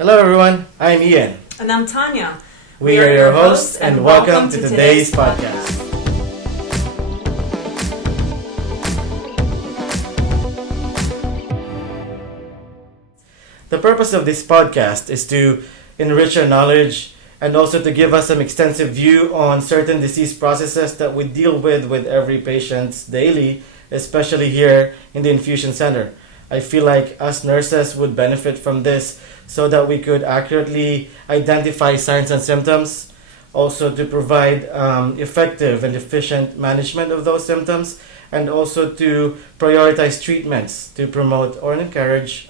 Hello everyone, I'm Ian. And I'm Tanya. We are your hosts and welcome to today's podcast. The purpose of this podcast is to enrich our knowledge and also to give us some extensive view on certain disease processes that we deal with every patient daily, especially here in the infusion center. I feel like us nurses would benefit from this so that we could accurately identify signs and symptoms, also to provide effective and efficient management of those symptoms, and also to prioritize treatments to promote or encourage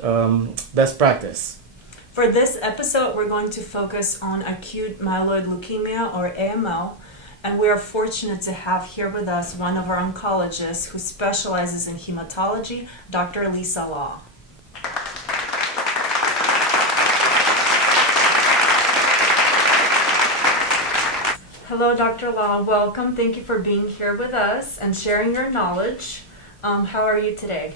best practice. For this episode, we're going to focus on acute myeloid leukemia or AML, and we are fortunate to have here with us one of our oncologists who specializes in hematology, Dr. Lisa Law. Hello, Dr. Law. Welcome. Thank you for being here with us and sharing your knowledge. How are you today?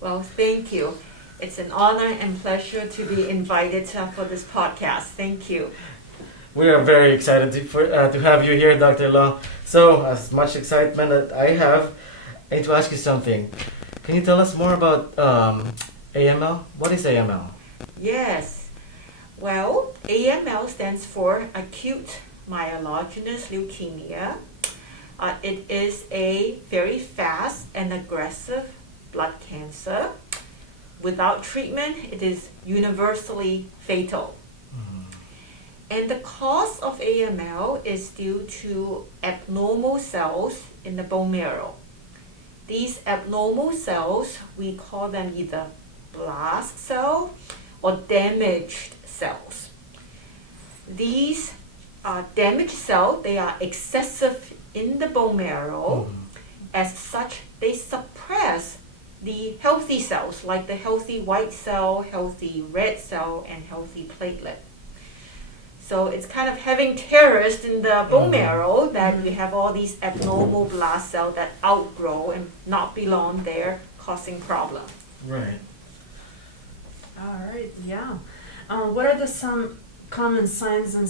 Well, thank you. It's an honor and pleasure to be invited for this podcast. Thank you. We are very excited to have you here, Dr. Law. So, as much excitement that I have, I need to ask you something. Can you tell us more about AML? What is AML? Yes. Well, AML stands for acute myelogenous leukemia. It is a very fast and aggressive blood cancer. Without treatment, it is universally fatal. And the cause of AML is due to abnormal cells in the bone marrow. These abnormal cells, we call them either blast cells or damaged cells. These damaged cells, they are excessive in the bone marrow. As such, they suppress the healthy cells, like the healthy white cell, healthy red cell, and healthy platelet. So it's kind of having terrorists in the bone marrow that we have all these abnormal blast cells that outgrow and not belong there, causing problem. Right. All right, yeah. What are some common signs and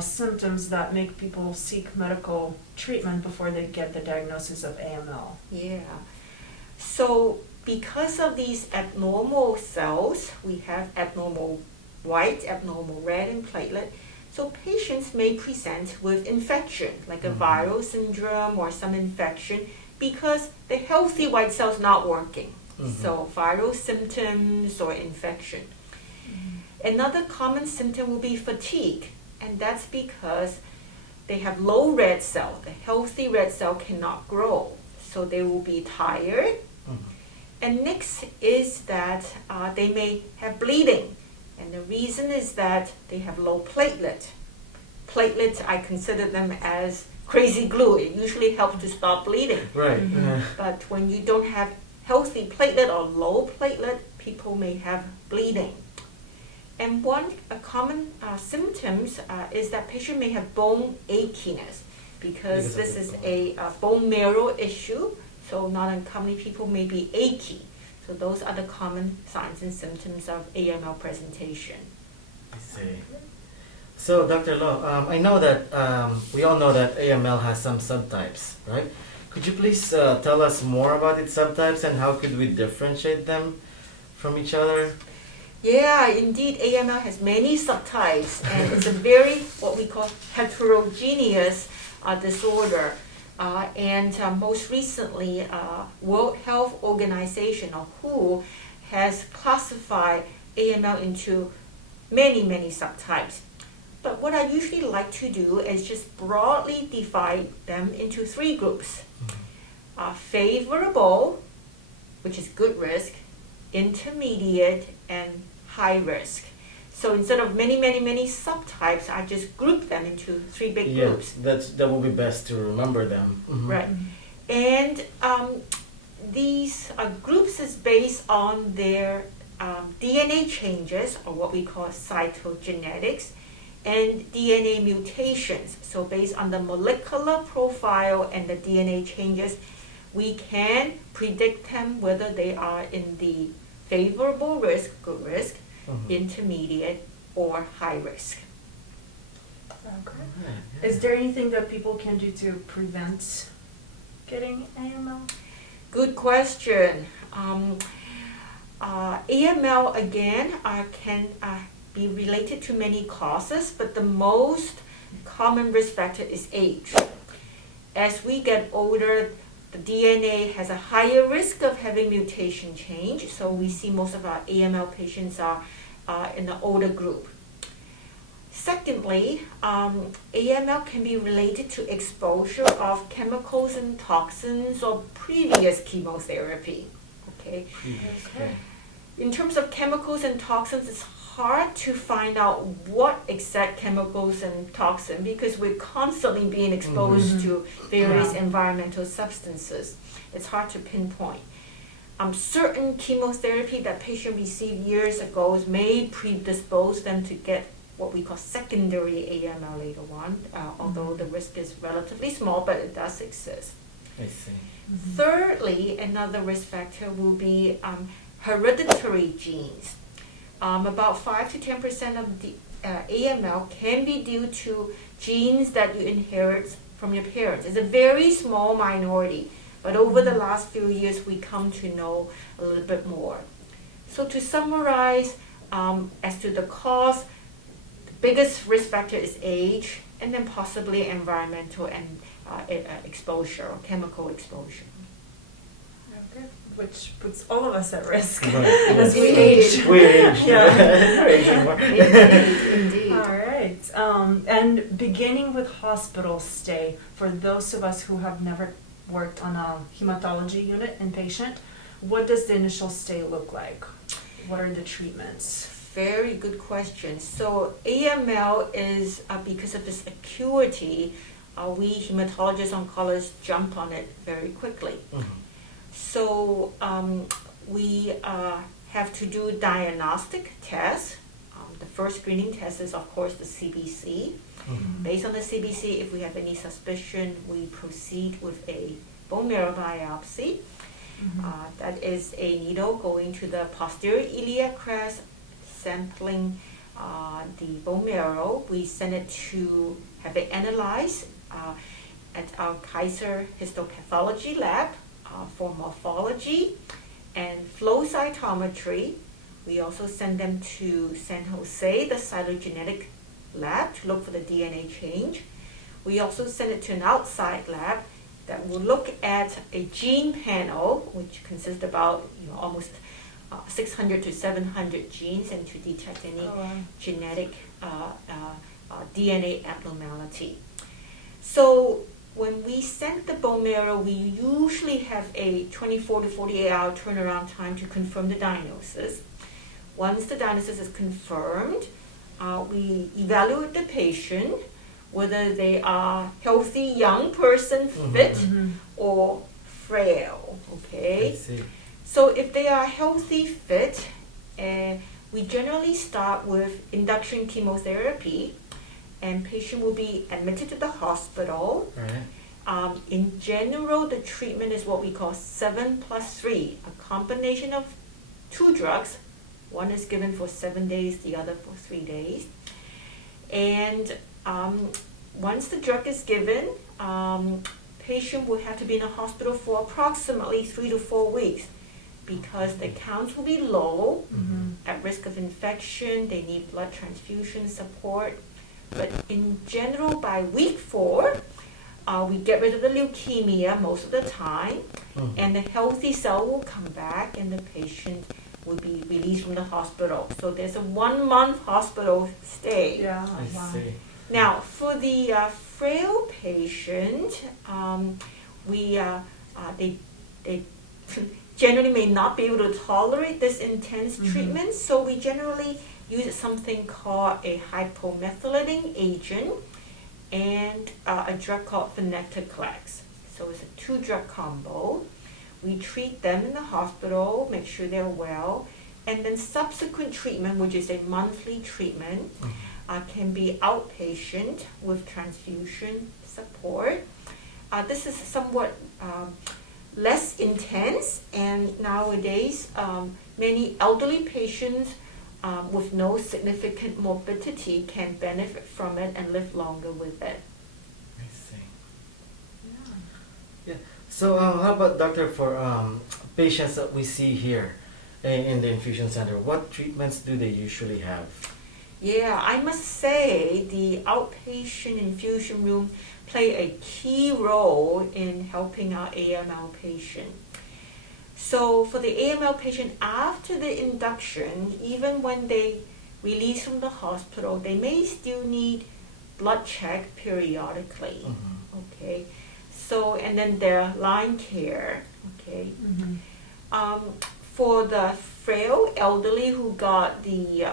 symptoms that make people seek medical treatment before they get the diagnosis of AML? Yeah. So because of these abnormal cells, we have abnormal white, abnormal red, and platelet. So patients may present with infection, like a viral syndrome or some infection, because the healthy white cells not working. So viral symptoms or infection. Another common symptom will be fatigue, and that's because they have low red cell. The healthy red cell cannot grow, so they will be tired. And next is that they may have bleeding. And the reason is that they have low platelet. Platelets, I consider them as crazy glue. It usually helps to stop bleeding. Right. But when you don't have healthy platelet or low platelet, people may have bleeding. And one common symptoms is that patient may have bone achiness because this is a bone marrow issue. So not uncommonly, people may be achy. So those are the common signs and symptoms of AML presentation. I see. So, Dr. Law, I know that we all know that AML has some subtypes, right? Could you please tell us more about its subtypes and how could we differentiate them from each other? Yeah, indeed, AML has many subtypes, and it's a very, what we call heterogeneous disorder. And most recently, World Health Organization, or WHO, has classified AML into many, many subtypes. But what I usually like to do is just broadly divide them into three groups. Favorable, which is good risk, intermediate, and high risk. So instead of many subtypes, I just group them into three big groups. That will be best to remember them. Right. And these groups is based on their DNA changes, or what we call cytogenetics, and DNA mutations. So based on the molecular profile and the DNA changes, we can predict them whether they are in the favorable risk, good risk, intermediate, or high risk. Okay. Is there anything that people can do to prevent getting AML? Good question. AML again can be related to many causes, but the most common risk factor is age. As we get older, the DNA has a higher risk of having mutation change, so we see most of our AML patients are in the older group. Secondly, AML can be related to exposure of chemicals and toxins or previous chemotherapy. Okay. In terms of chemicals and toxins, it's hard to find out what exact chemicals and toxins because we're constantly being exposed to various environmental substances. It's hard to pinpoint. Certain chemotherapy that patient received years ago may predispose them to get what we call secondary AML later on, although the risk is relatively small, but it does exist. I see. Thirdly, another risk factor will be hereditary genes. About 5 to 10% of the AML can be due to genes that you inherit from your parents. It's a very small minority, but over the last few years, we come to know a little bit more. So to summarize, as to the cause, the biggest risk factor is age, and then possibly environmental and exposure or chemical exposure. Okay. Which puts all of us at risk Right. as we Indeed. age. We age. Yeah. We're aging more. Indeed. All right. And beginning with hospital stay, for those of us who have never worked on a hematology unit inpatient, what does the initial stay look like? What are the treatments? Very good question. So AML is, because of its acuity, we hematologists, oncologists jump on it very quickly. So we have to do diagnostic tests. The first screening test is, of course, the CBC. Based on the CBC, if we have any suspicion, we proceed with a bone marrow biopsy. That is a needle going to the posterior iliac crest, sampling the bone marrow. We send it to have it analyzed at our Kaiser histopathology lab for morphology and flow cytometry. We also send them to San Jose, the cytogenetic lab, to look for the DNA change. We also send it to an outside lab that will look at a gene panel, which consists about almost 600 to 700 genes, and to detect any genetic DNA abnormality. So when we send the bone marrow, we usually have a 24 to 48 hour turnaround time to confirm the diagnosis. Once the diagnosis is confirmed, we evaluate the patient, whether they are healthy young person, fit, or frail. Okay. I see. So if they are healthy, fit, we generally start with induction chemotherapy, and patient will be admitted to the hospital. Right. In general, the treatment is what we call 7+3, a combination of 2 drugs. One is given for 7 days, the other for 3 days. And once the drug is given, patient will have to be in a hospital for approximately 3 to 4 weeks because the counts will be low, at risk of infection, they need blood transfusion support. But in general, by week 4, we get rid of the leukemia most of the time, and the healthy cell will come back and the patient will be released from the hospital. So there's a 1 month hospital stay. Yeah, I see. Now, for the frail patient, they generally may not be able to tolerate this intense treatment, so we generally use something called a hypomethylating agent and a drug called venetoclax. So it's a 2-drug combo. We treat them in the hospital, make sure they're well, and then subsequent treatment, which is a monthly treatment, can be outpatient with transfusion support. This is somewhat less intense, and nowadays many elderly patients with no significant morbidity can benefit from it and live longer with it. I see. Yeah. Yeah. So how about doctor for patients that we see here in the infusion center? What treatments do they usually have? Yeah, I must say the outpatient infusion room play a key role in helping our AML patient. So for the AML patient, after the induction, even when they release from the hospital, they may still need blood check periodically. Mm-hmm. Okay, so and then their line care. Okay, for the frail elderly who got the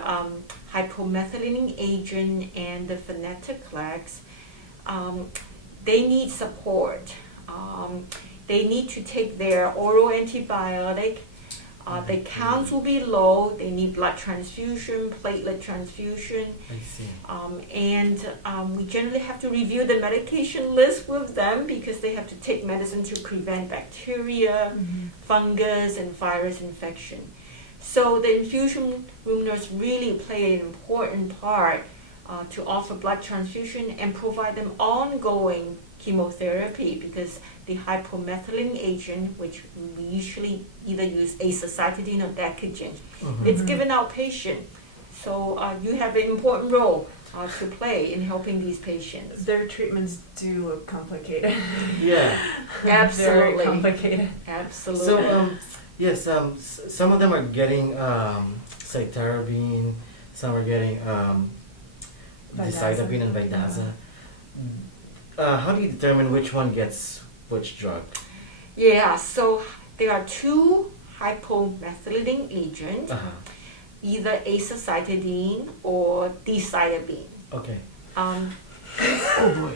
hypomethylene agent and the venetoclax, they need support. They need to take their oral antibiotic. The counts will be low. They need blood transfusion, platelet transfusion. I see. We generally have to review the medication list with them because they have to take medicine to prevent bacteria, fungus, and virus infection. So the infusion room nurse really play an important part to offer blood transfusion and provide them ongoing chemotherapy because the hypomethylene agent, which we usually either use azacitidine or Decagen, it's given outpatient. So you have an important role to play in helping these patients. Their treatments do look complicated. Yeah. Absolutely. Very complicated. Absolutely. So yes, some of them are getting cytarabine, some are getting decitabine and Vidaza. How do you determine which one gets which drug? Yeah, so there are two hypomethylene agents, either azacitidine or decitabine. Okay. Um, Oh boy.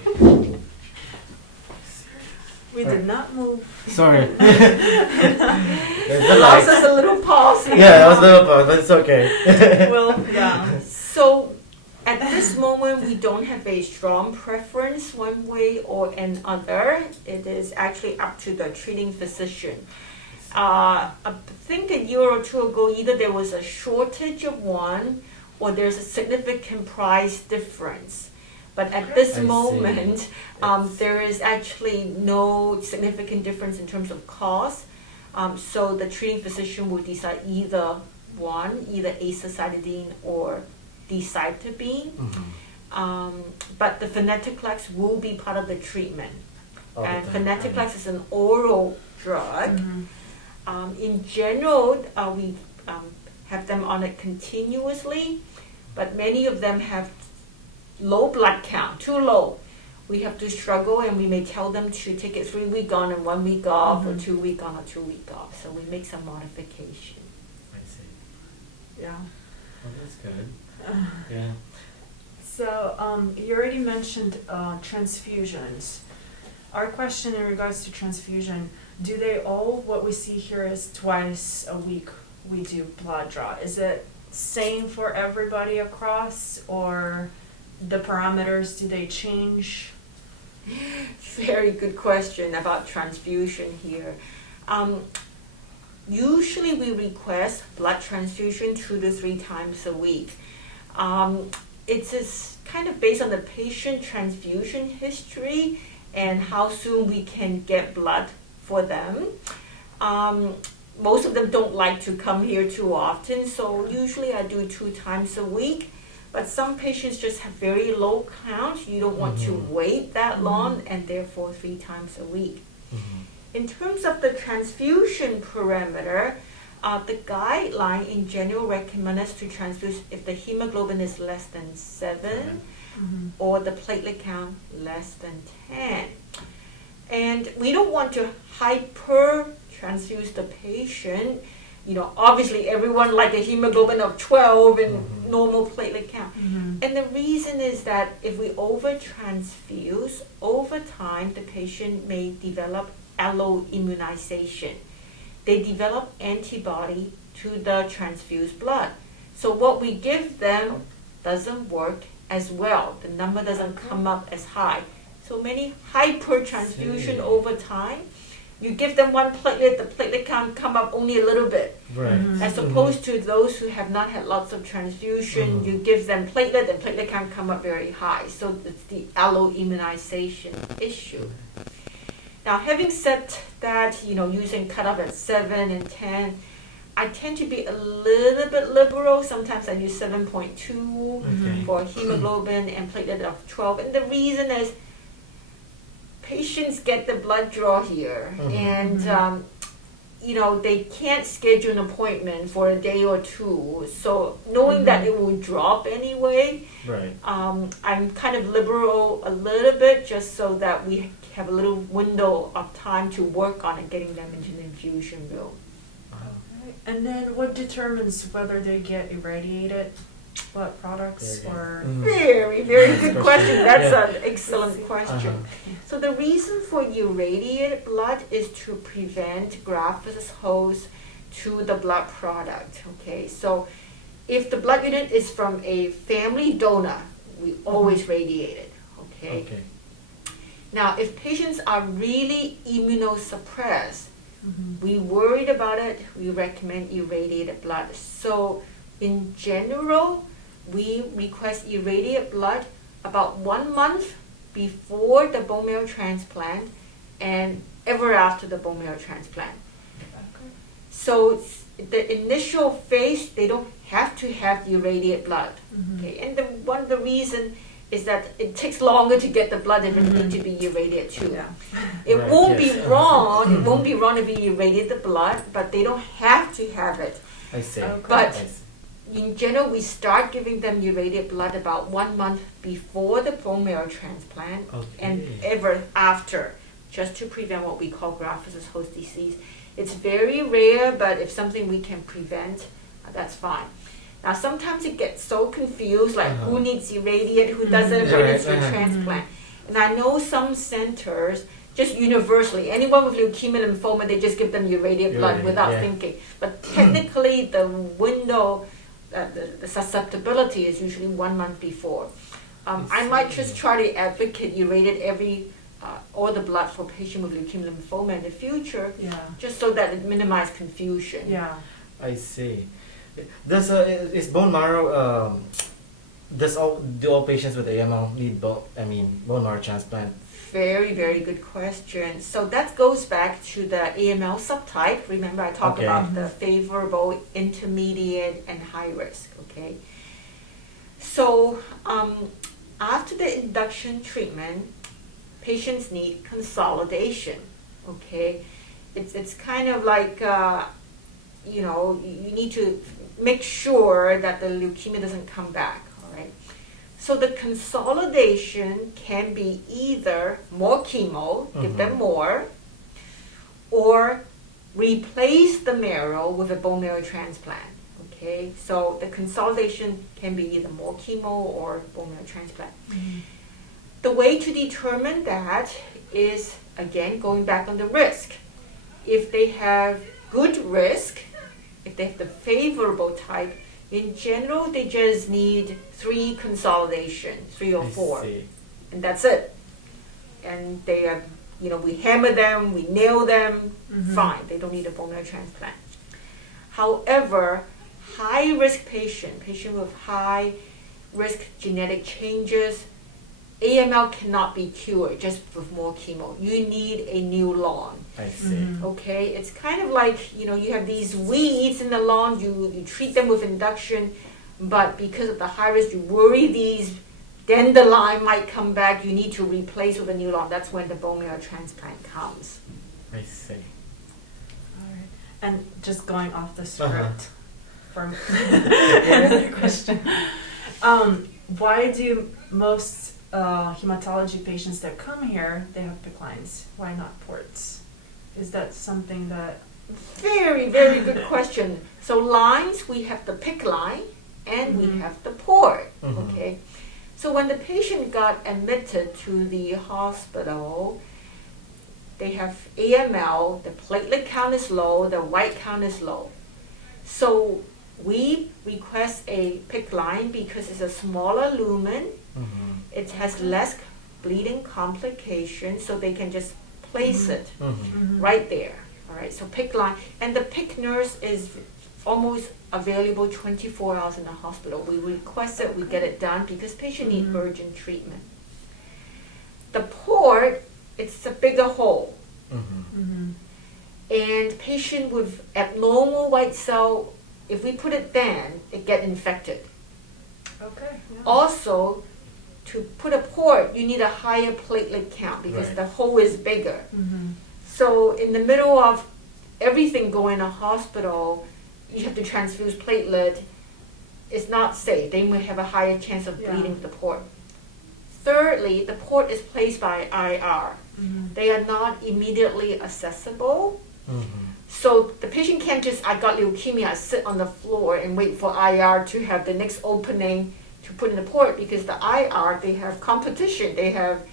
We did not move. Sorry. There's the Lost light. us a little pause here. Yeah, that was a little pause, but it's okay. Well, yeah. So at this moment, we don't have a strong preference one way or another. It is actually up to the treating physician. I think a year or two ago, either there was a shortage of one or there's a significant price difference. But at this I moment, there is actually no significant difference in terms of cost. So the treating physician will decide either azacitidine or decitabine. But the venetoclax will be part of the treatment. And venetoclax is an oral drug. In general, we have them on it continuously, but many of them have low blood count, too low. We have to struggle and we may tell them to take it 3 weeks on and 1 week off or 2 weeks on or 2 weeks off. So we make some modification. I see. Yeah. Oh, that's good. Yeah. So you already mentioned transfusions. Our question in regards to transfusion, do they all, what we see here is twice a week we do blood draw. Is it same for everybody across, or the parameters, do they change? Very good question about transfusion here. Usually we request blood transfusion 2 to 3 times a week. It's kind of based on the patient transfusion history and how soon we can get blood for them. Most of them don't like to come here too often, so usually I do 2 times a week. But some patients just have very low counts. You don't want to wait that long, and therefore 3 times a week. In terms of the transfusion parameter, the guideline in general recommends us to transfuse if the hemoglobin is less than 7 or the platelet count less than 10. And we don't want to hyper transfuse the patient. You know, obviously everyone like a hemoglobin of 12 and normal platelet count. And the reason is that if we over-transfuse, over time the patient may develop alloimmunization. They develop antibody to the transfused blood. So what we give them doesn't work as well. The number doesn't come up as high. So many hyper-transfusion over time you give them one platelet, the platelet count come up only a little bit. Right. As opposed to those who have not had lots of transfusion, you give them platelet and platelet count come up very high. So it's the alloimmunization issue. Now, having said that, using cutoff at 7 and 10, I tend to be a little bit liberal. Sometimes I use 7.2 for hemoglobin and platelet of 12. And the reason is patients get the blood draw here, and they can't schedule an appointment for a day or two. So knowing that it will drop anyway, right. I'm kind of liberal a little bit, just so that we have a little window of time to work on it, getting them into the infusion room. And then what determines whether they get irradiated blood products or... Very, very good question. That's Yeah. an excellent question. So the reason for irradiated blood is to prevent graft versus host to the blood product. Okay, so if the blood unit is from a family donor, we always radiate it. Okay. Now, if patients are really immunosuppressed, we worried about it, we recommend irradiated blood. So in general, we request irradiated blood about 1 month before the bone marrow transplant and ever after the bone marrow transplant. So the initial phase, they don't have to have the irradiated blood. Okay, and one of the reasons is that it takes longer to get the blood if it needs to be irradiated too. Yeah. It Right, won't yes. be wrong. It won't be wrong if you irradiate the blood, but they don't have to have it. I see. Okay. But I see. in general, we start giving them irradiated blood about 1 month before the bone marrow transplant and ever after, just to prevent what we call graft versus host disease. It's very rare, but if something we can prevent, that's fine. Now, sometimes it gets so confused, like who needs irradiate, who doesn't, who needs to transplant. And I know some centers, just universally, anyone with leukemia and lymphoma, they just give them irradiated blood without thinking. But technically, the window, the susceptibility is usually 1 month before. I might just try to advocate irradiate all the blood for patient with leukemia and lymphoma in the future, just so that it minimizes confusion. Yeah. I see. Is bone marrow? Do all patients with AML need bone marrow transplant? Very, very good question. So that goes back to the AML subtype. Remember, I talked about the favorable, intermediate, and high risk. Okay. So after the induction treatment, patients need consolidation. Okay. It's kind of like you need to make sure that the leukemia doesn't come back, all right? So the consolidation can be either more chemo, give them more, or replace the marrow with a bone marrow transplant, okay? So the consolidation can be either more chemo or bone marrow transplant. The way to determine that is, again, going back on the risk. If they have good risk, if they have the favorable type, in general, they just need 3 consolidation, 3 or 4, and that's it. And they are, we hammer them, we nail them, fine. They don't need a bone marrow transplant. However, high-risk patient with high-risk genetic changes, AML cannot be cured just with more chemo. You need a new lawn. I see. Okay, it's kind of like, you have these weeds in the lawn, you treat them with induction, but because of the high risk, you worry these dandelion might come back, you need to replace with a new lawn. That's when the bone marrow transplant comes. I see. All right. And just going off the script from another question. Why do most hematology patients that come here, they have PICC lines? Why not ports? Is that something that... Very, very good question. So lines, we have the PICC line and we have the port, okay? So when the patient got admitted to the hospital, they have AML, the platelet count is low, the white count is low. So we request a PICC line because it's a smaller lumen, it has less bleeding complications, so they can just place it Mm-hmm. right there. All right, so PICC line, and the PICC nurse is almost available 24 hours in the hospital. We request it, we get it done because patient need urgent treatment. The port, it's a bigger hole, and patient with abnormal white cell, if we put it then, it get infected. Okay. Yeah. Also, to put a port, you need a higher platelet count because the hole is bigger. So in the middle of everything going in a hospital, you have to transfuse platelet. It's not safe. They may have a higher chance of bleeding with the port. Thirdly, the port is placed by IR. They are not immediately accessible. So the patient can't just, I got leukemia, sit on the floor and wait for IR to have the next opening to put in the port because the IR, they have competition. They have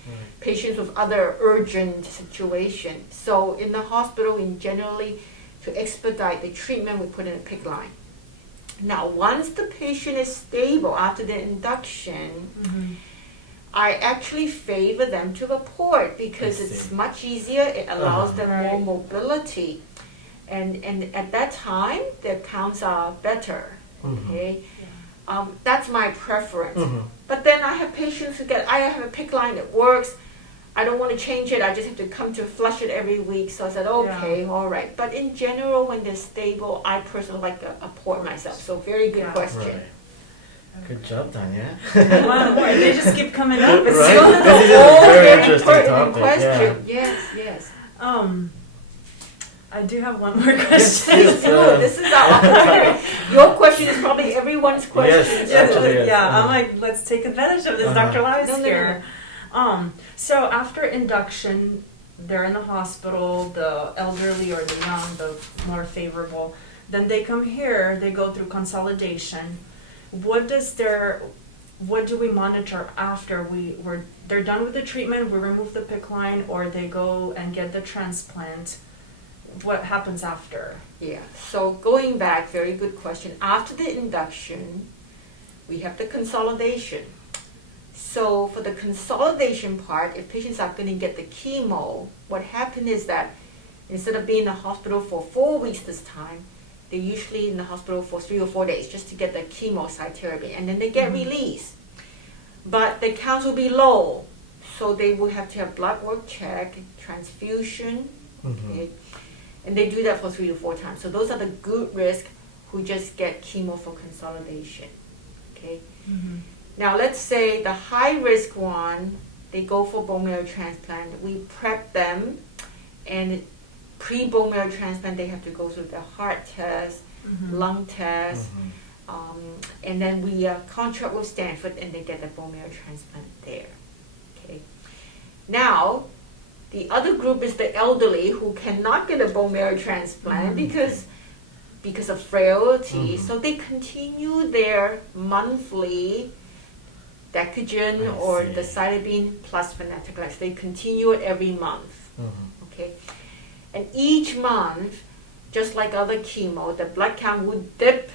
patients with other urgent situations. So in the hospital, in generally, to expedite the treatment, we put in a PICC line. Now, once the patient is stable after the induction, I actually favor them to the port because it's much easier. It allows them more mobility. And at that time, their counts are better. Okay, that's my preference. But then I have patients who I have a PICC line that works. I don't want to change it. I just have to come to flush it every week. So I said, okay, all right. But in general, when they're stable, I personally like a port myself. So very good question. Right. Good job, Tanya. Wow, they just keep coming up. It's Right? so This is a All very very interesting important topic. question. Yes. I do have one more question. No, this is our opportunity. Your question is probably everyone's question. Yes, actually, yes. I'm like, let's take advantage of this. Dr. Lau is No. here. So after induction, they're in the hospital, the elderly or the young, the more favorable. Then they come here, they go through consolidation. What do we monitor after they're done with the treatment, we remove the PICC line, or they go and get the transplant? What happens after? Yeah, so going back, very good question. After the induction, we have the consolidation. So for the consolidation part, if patients are going to get the chemo, what happened is that instead of being in the hospital for 4 weeks this time, they're usually in the hospital for 3 or 4 days just to get the chemo site therapy, and then they get released. But the counts will be low, so they will have to have blood work check, transfusion, okay? And they do that for 3 to 4 times. So those are the good risk who just get chemo for consolidation, okay? Now let's say the high risk one, they go for bone marrow transplant. We prep them, and pre-bone marrow transplant, they have to go through the heart test, lung test, and then we contract with Stanford, and they get the bone marrow transplant there. Okay. Now, the other group is the elderly who cannot get a bone marrow transplant because of frailty. So they continue their monthly Decagen or the cytarabine plus venetoclax. They continue it every month. Okay. And each month, just like other chemo, the blood count would dip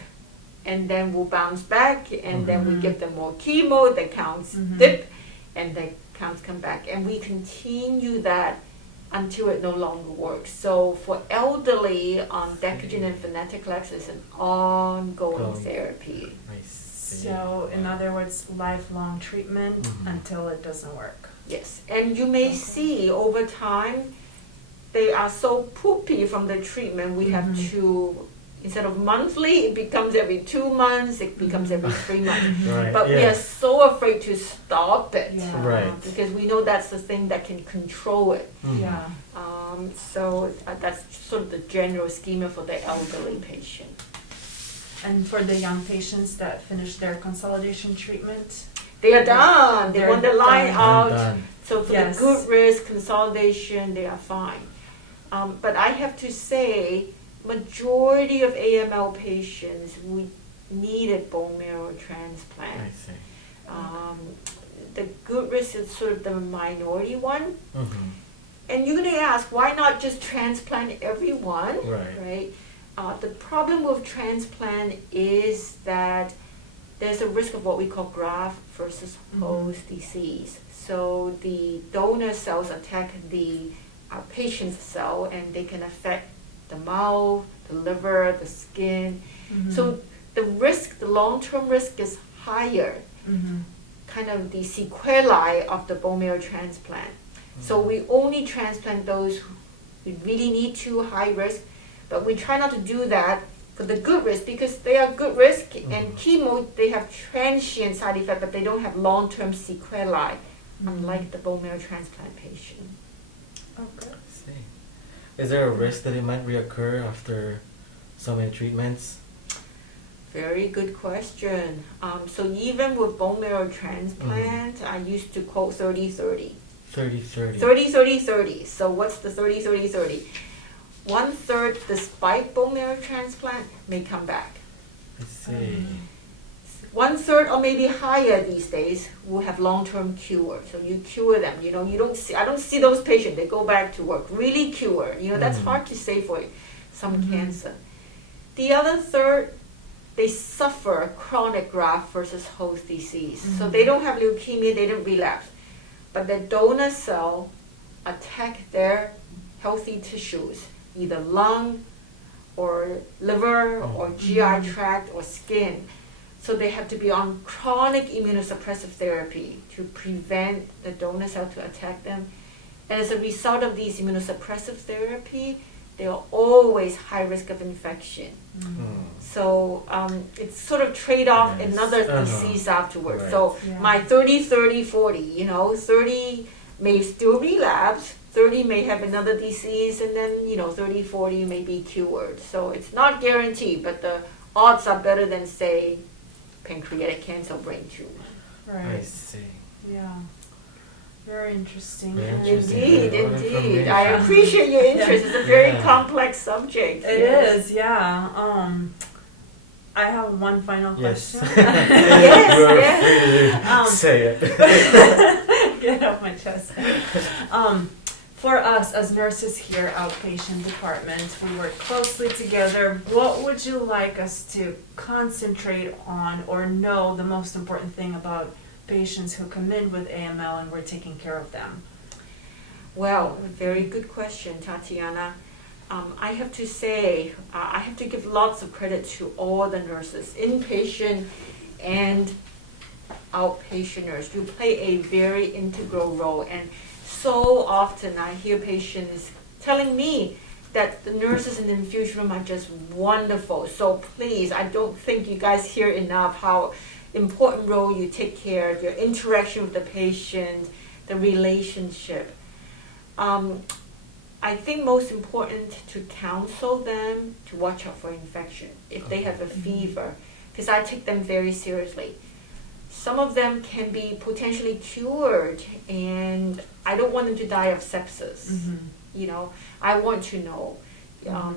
and then will bounce back, and then we give them more chemo, the counts dip, and the counts come back. And we continue that until it no longer works. So for elderly, Decagen and venetoclax is an ongoing therapy. So in other words, lifelong treatment until it doesn't work. Yes, and you may see over time, they are so poopy from the treatment, we have to, instead of monthly, it becomes every 2 months, it becomes every 3 months. But we are so afraid to stop it, because we know that's the thing that can control it. So that's sort of the general schema for the elderly patient. And for the young patients that finish their consolidation treatment? They are done. They want the line out. So for the good risk consolidation, they are fine. But I have to say, majority of AML patients, we need a bone marrow transplant. The good risk is sort of the minority one. And you're going to ask, why not just transplant everyone? Right? The problem with transplant is that there's a risk of what we call graft versus host disease. So the donor cells attack the our patient's cell, and they can affect the mouth, the liver, the skin. So the risk, the long-term risk is higher, kind of the sequelae of the bone marrow transplant. So we only transplant those who we really need to, high risk, but we try not to do that for the good risk because they are good risk, and chemo, they have transient side effect, but they don't have long-term sequelae, unlike the bone marrow transplant patient. Okay. See. Is there a risk that it might reoccur after so many treatments? Very good question. So even with bone marrow transplant, I used to quote 30-30. 30-30. 30-30-30. So what's the 30-30-30? 1/3 despite bone marrow transplant may come back. I see. 1/3 or maybe higher these days will have long-term cure. So you cure them. You know, I don't see those patients. They go back to work. Really cure. You know, that's hard to say for some cancer. The other third, they suffer chronic graft versus host disease. So they don't have leukemia, they don't relapse. But the donor cell attack their healthy tissues, either lung or liver or GI tract or skin. So they have to be on chronic immunosuppressive therapy to prevent the donor cell to attack them. And as a result of these immunosuppressive therapy, they are always high risk of infection. So it's sort of trade off another disease afterwards. Right. So my 30-30-40, you know, 30 may still relapse, 30 may have another disease, and then, you know, 30-40 may be cured. So it's not guaranteed, but the odds are better than, say, pancreatic cancer or brain tumor. Right. I see. Yeah. Very interesting. Very interesting. Indeed. I appreciate your interest. It's a very complex subject. It is, yeah. I have one final question. Yes. Say it. Get off my chest. For us as nurses here, outpatient department, we work closely together. What would you like us to concentrate on or know the most important thing about patients who come in with AML and we're taking care of them? Well, very good question, Tatiana. I have to say, I have to give lots of credit to all the nurses, inpatient and outpatient nurse. You play a very integral role, and so often I hear patients telling me that the nurses in the infusion room are just wonderful. So please, I don't think you guys hear enough how important role you take care of, your interaction with the patient, the relationship. I think most important to counsel them to watch out for infection if they have a fever, because I take them very seriously. Some of them can be potentially cured, and I don't want them to die of sepsis. You know, I want to know.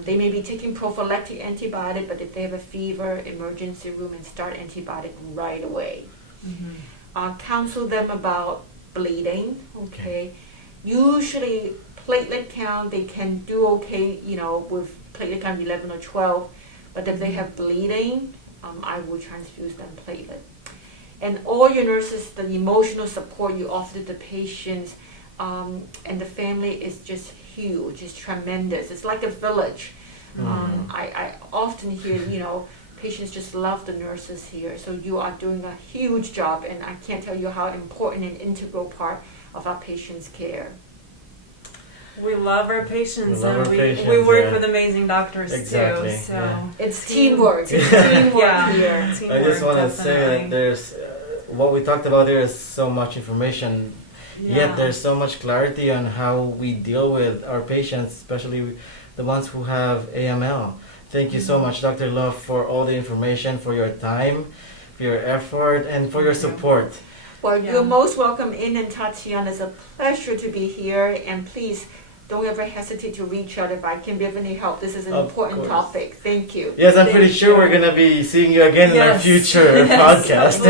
They may be taking prophylactic antibiotic, but if they have a fever, emergency room, and start antibiotic right away. Counsel them about bleeding. Okay. Usually platelet count, they can do okay, you know, with platelet count 11 or 12, but if they have bleeding, I will transfuse them platelet. And all your nurses, the emotional support you offer to the patients and the family is just huge, it's tremendous. It's like a village. I often hear, you know, patients just love the nurses here. So you are doing a huge job, and I can't tell you how important and integral part of our patients' care. We love our patients, We love and our we patients, work with amazing doctors Exactly, too. So yeah. It's teamwork. It's teamwork here. I just want to say that there's what we talked about. There is so much information, yet there's so much clarity on how we deal with our patients, especially the ones who have AML. Thank you so much, Dr. Love, for all the information, for your time, for your effort, and for your support. Well, you're most welcome in, and Tatiana, it's a pleasure to be here, and please don't ever hesitate to reach out if I can be of any help. This is an important topic. Thank you. Yes, I'm pretty sure we're going to be seeing you again in our future podcast.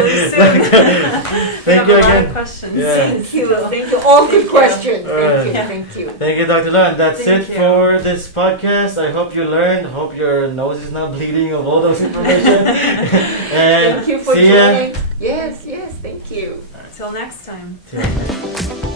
Thank you again. Questions. Yeah. Thank you. Thank you. All good questions. Thank you. Thank you, Dr. Love. That's Thank it you. for this podcast. I hope you learned. Hope your nose is not bleeding of all those information. And Thank you for see joining. Yes, thank you. Till next time. ya.